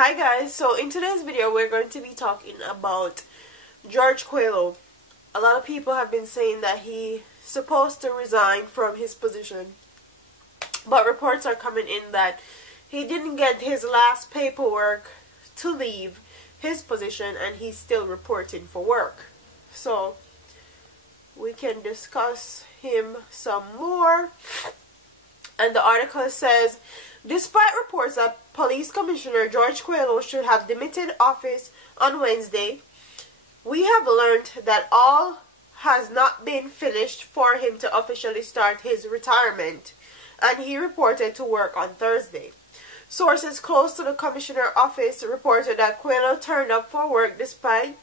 Hi guys, so in today's video we're going to be talking about George Quallo. A lot of people have been saying that he's supposed to resign from his position, but reports are coming in that he didn't get his last paperwork to leave his position and he's still reporting for work. So we can discuss him some more. And the article says, despite reports that Police Commissioner George Quallo should have demitted office on Wednesday, we have learned that all has not been finished for him to officially start his retirement, and he reported to work on Thursday. Sources close to the commissioner office reported that Quallo turned up for work despite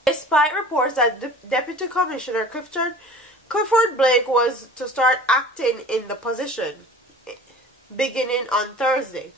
reports that Deputy Commissioner Clifford Blake was to start acting in the position beginning on Thursday.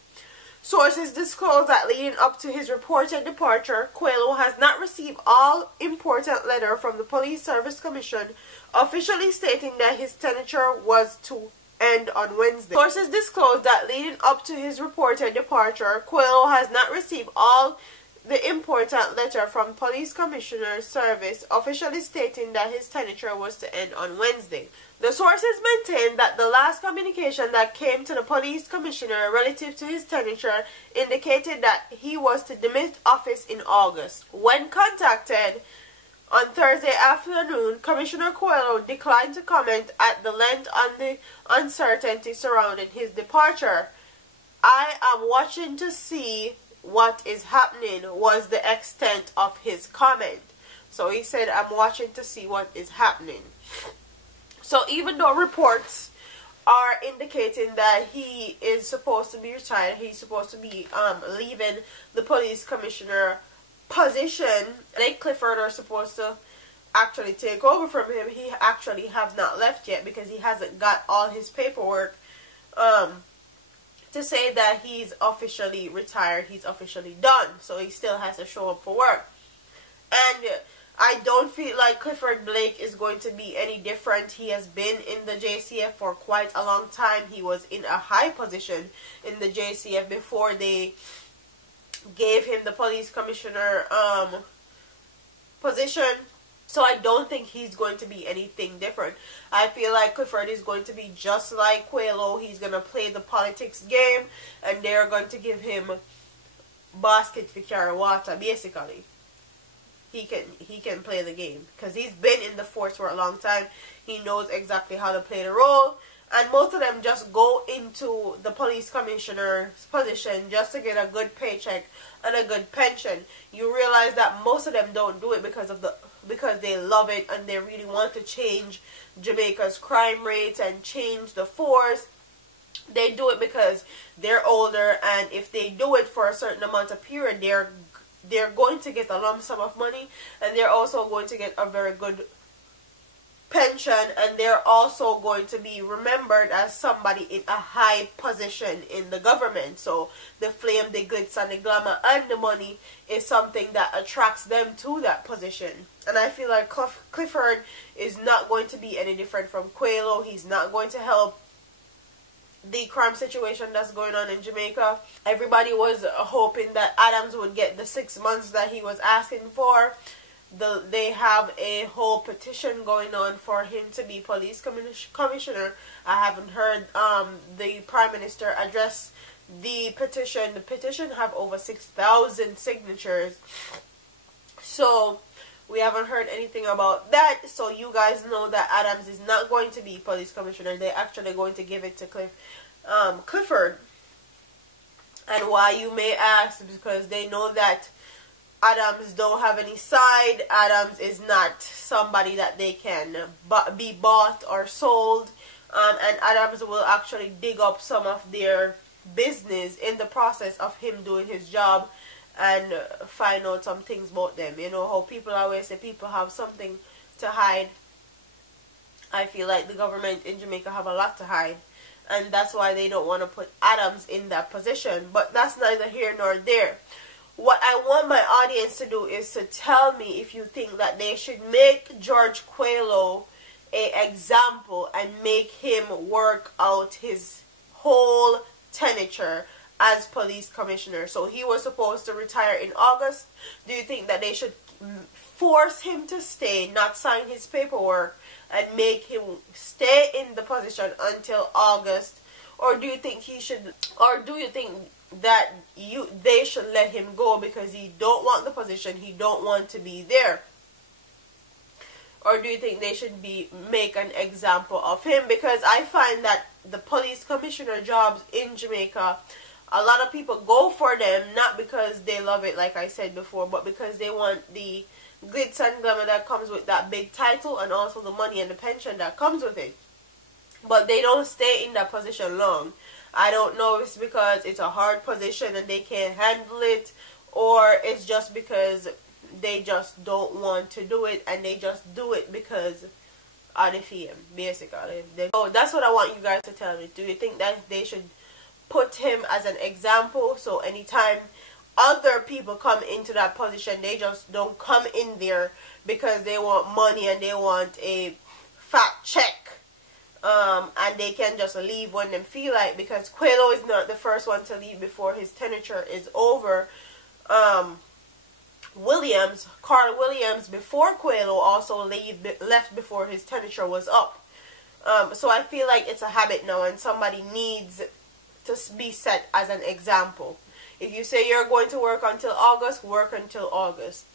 Sources disclosed that leading up to his reported departure, Quallo has not received all important letter from the Police Service Commission officially stating that his tenure was to end on Wednesday. Sources disclosed that leading up to his reported departure, Quallo has not received all the important letter from Police Commissioner's Service officially stating that his tenure was to end on Wednesday. The sources maintain that the last communication that came to the police commissioner relative to his tenure indicated that he was to demit office in August. When contacted on Thursday afternoon, Commissioner Quallo declined to comment at the length on the uncertainty surrounding his departure. "I am watching to see what is happening," was the extent of his comment. So he said, "I'm watching to see what is happening." So even though reports are indicating that he is supposed to be retired, he's supposed to be leaving the police commissioner position, Blake Clifford are supposed to actually take over from him. He actually have not left yet because he hasn't got all his paperwork to say that he's officially retired, he's officially done. So he still has to show up for work. And I don't feel like Clifford Blake is going to be any different. He has been in the JCF for quite a long time. He was in a high position in the JCF before they gave him the police commissioner position. So I don't think he's going to be anything different. I feel like Clifford is going to be just like Quallo. He's going to play the politics game and they're going to give him basket for carry water, basically. He can play the game because he's been in the force for a long time. He knows exactly how to play the role, and most of them just go into the police commissioner's position just to get a good paycheck and a good pension. You realize that most of them don't do it because they love it and they really want to change Jamaica's crime rates and change the force. They do it because they're older, and if they do it for a certain amount of period, they're going to get a lump sum of money, and they're also going to get a very good pension, and they're also going to be remembered as somebody in a high position in the government. So the flame, the glitz and the glamour and the money is something that attracts them to that position. And I feel like Clifford is not going to be any different from Quallo. He's not going to help the crime situation that's going on in Jamaica. Everybody was hoping that Adams would get the 6 months that he was asking for. They have a whole petition going on for him to be police commissioner. I haven't heard the Prime Minister address the petition. The petition have over 6,000 signatures. So we haven't heard anything about that. So you guys know that Adams is not going to be police commissioner. They're actually going to give it to Clifford. And why, you may ask, because they know that Adams don't have any side. Adams is not somebody that they can be bought or sold. And Adams will actually dig up some of their business in the process of him doing his job and find out some things about them. You know how people always say people have something to hide. I feel like the government in Jamaica have a lot to hide, and that's why they don't want to put Adams in that position. But that's neither here nor there. What I want my audience to do is to tell me if you think that they should make George Quallo an example and make him work out his whole tenure as police commissioner. So he was supposed to retire in August. Do you think that they should force him to stay, not sign his paperwork, and make him stay in the position until August? Or do you think he should, or do you think that they should let him go because he don't want the position, he don't want to be there? Or do you think they should make an example of him? Because I find that the police commissioner jobs in Jamaica, a lot of people go for them not because they love it, like I said before, but because they want the glitz and glamour that comes with that big title, and also the money and the pension that comes with it. But they don't stay in that position long. I don't know if it's because it's a hard position and they can't handle it, or it's just because they just don't want to do it and they just do it because of the fame, basically. So that's what I want you guys to tell me. Do you think that they should put him as an example, so anytime other people come into that position, they just don't come in there because they want money and they want a fat check, and they can just leave when they feel like? Because Quallo is not the first one to leave before his tenure is over. Carl Williams before Quallo also left before his tenure was up. So I feel like it's a habit now, and somebody needs to be set as an example. If you say you're going to work until August, work until August.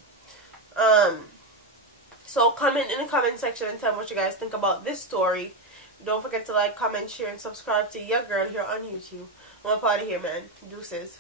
So comment in the comment section and tell me what you guys think about this story. Don't forget to like, comment, share, and subscribe to your girl here on YouTube. I'm up out of here, man. Deuces.